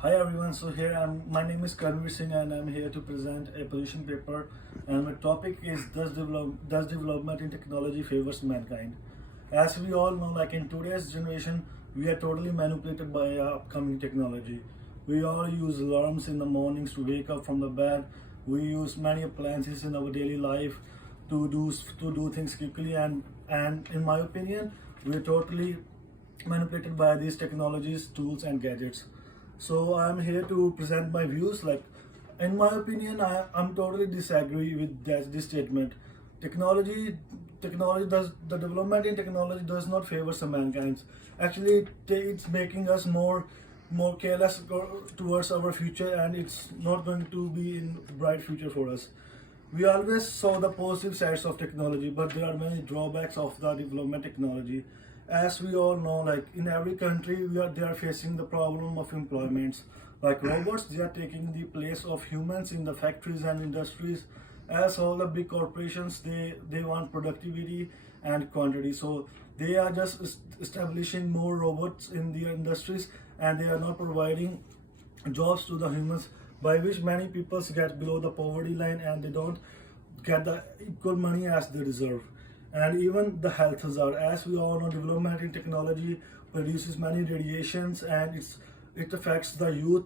Hi everyone, so here my name is Karmveer Singh and I'm here to present a position paper, and my topic is does development in technology favors mankind? As we all know, like in today's generation, we are totally manipulated by upcoming technology. We all use alarms in the mornings to wake up from the bed. We use many appliances in our daily life to do things quickly, and in my opinion, we are totally manipulated by these technologies, tools, and gadgets. So I'm here to present my views. Like, in my opinion, I'm totally disagree with this statement. Technology, technology does the development in technology does not favor some mankind. Actually, it's making us more careless towards our future, and it's not going to be in bright future for us. We always saw the positive sides of technology, but there are many drawbacks of the development technology. As we all know, like in every country, they are facing the problem of employments. Like robots, they are taking the place of humans in the factories and industries. As all the big corporations, they want productivity and quantity. So they are just establishing more robots in their industries, and they are not providing jobs to the humans, by which many people get below the poverty line and they don't get the equal money as they deserve. And even the health hazard, as we all know, development in technology produces many radiations, and it affects the youth.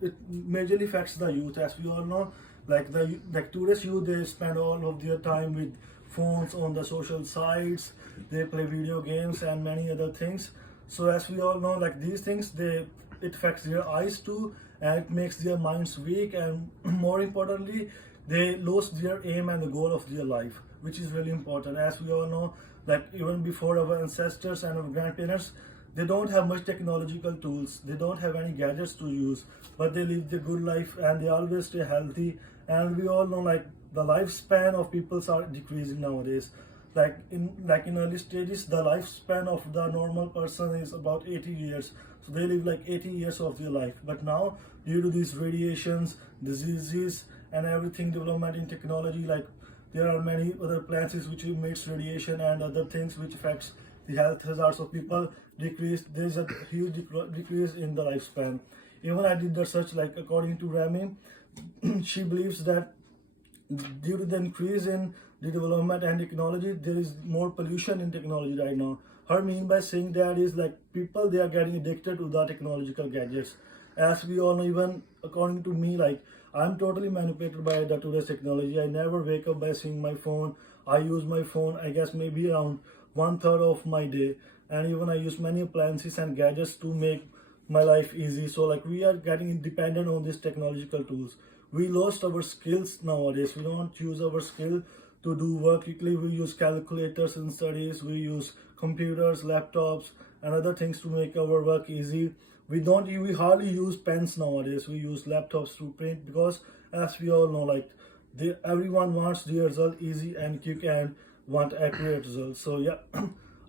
It majorly affects the youth, as we all know. Like today's youth, they spend all of their time with phones on the social sites. They play video games and many other things. So as we all know, like these things, it affects their eyes too, and it makes their minds weak, and more importantly, they lose their aim and the goal of their life, which is really important. As we all know, that even before our ancestors and our grandparents, they don't have much technological tools, they don't have any gadgets to use, but they live the good life and they always stay healthy. And we all know, like the lifespan of people are decreasing nowadays. Like in early stages, the lifespan of the normal person is about 80 years, so they live like 80 years of their life. But now, due to these radiations, diseases, and everything development in technology, like there are many other plants which emits radiation and other things which affects the health hazards of people decrease. There's a huge decrease in the lifespan. Even I did the search, like according to Rami, she believes that due to the increase in the development and technology, there is more pollution in technology right now. Her mean by saying that is like people, they are getting addicted to the technological gadgets. As we all know, even according to me, like I'm totally manipulated by the today's technology. I never wake up by seeing my phone. I use my phone, I guess, maybe around one third of my day, and even I use many appliances and gadgets to make my life easy. So like we are getting dependent on these technological tools. We lost our skills nowadays. We don't use our skill to do work quickly. We use calculators in studies. We use computers, laptops, and other things to make our work easy. We hardly use pens nowadays. We use laptops to print because, as we all know, like everyone wants the result easy and quick and want accurate results. So yeah,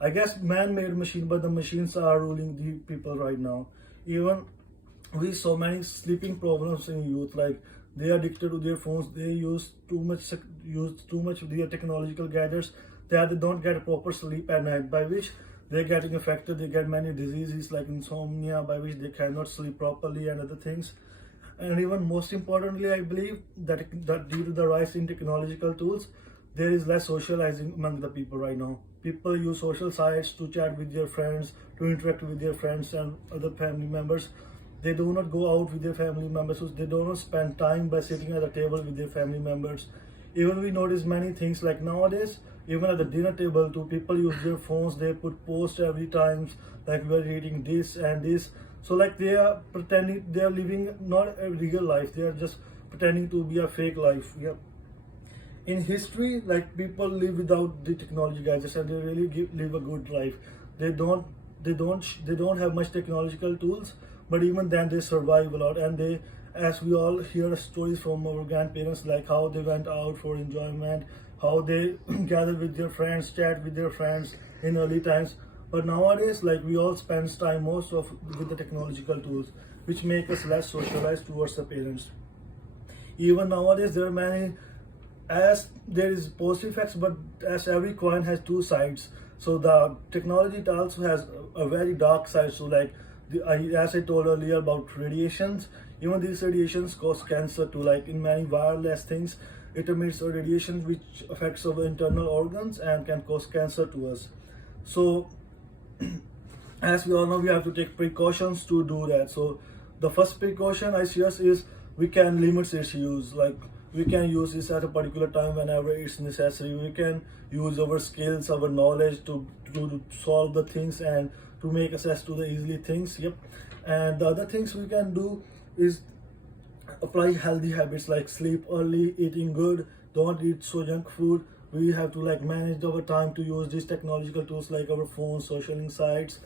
I guess man-made machine, but the machines are ruling the people right now. Even we saw many sleeping problems in youth, like they are addicted to their phones. They use too much of their technological gadgets, that they don't get proper sleep at night, by which they're getting affected. They get many diseases like insomnia, by which they cannot sleep properly, and other things. And even most importantly, I believe that due to the rise in technological tools, there is less socializing among the people right now. People use social sites to chat with their friends, to interact with their friends and other family members. They do not go out with their family members, so they do not spend time by sitting at the table with their family members. Even we notice many things, like nowadays, even at the dinner table too, people use their phones. They put posts every time, like we're eating this and this. So like they are pretending, they are living not a real life, they are just pretending to be a fake life. Yeah, in history, like people live without the technology gadgets and they really live a good life. They don't have much technological tools, but even then they survive a lot. And they, as we all hear stories from our grandparents, like how they went out for enjoyment, how they gathered with their friends, chat with their friends in early times. But nowadays, like we all spend time most of with the technological tools, which make us less socialized towards the parents. Even nowadays, there are many, as there is positive effects, but as every coin has two sides. So the technology, it also has a very dark side. So like as I told earlier about radiations, even these radiations cause cancer too. Like in many wireless things, it emits a radiation which affects our internal organs and can cause cancer to us. So as we all know, we have to take precautions to do that. So the first precaution I suggest is we can limit its use. Like we can use this at a particular time whenever it's necessary. We can use our skills, our knowledge to solve the things and to make access to the easily things. Yep. And the other things we can do is apply healthy habits like sleep early, eating good, don't eat so junk food. We have to like manage our time to use these technological tools like our phones, social insights.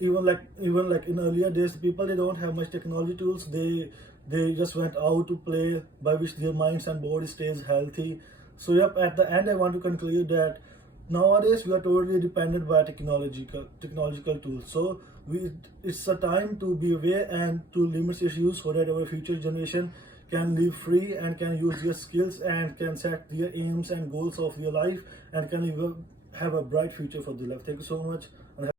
Even like in earlier days, people they don't have much technology tools. They just went out to play, by which their minds and body stays healthy. So yep, at the end I want to conclude that nowadays we are totally dependent by technological tools. So it's a time to be aware and to limit its use so that our future generation can live free and can use their skills and can set their aims and goals of their life and can even have a bright future for their life. Thank you so much. And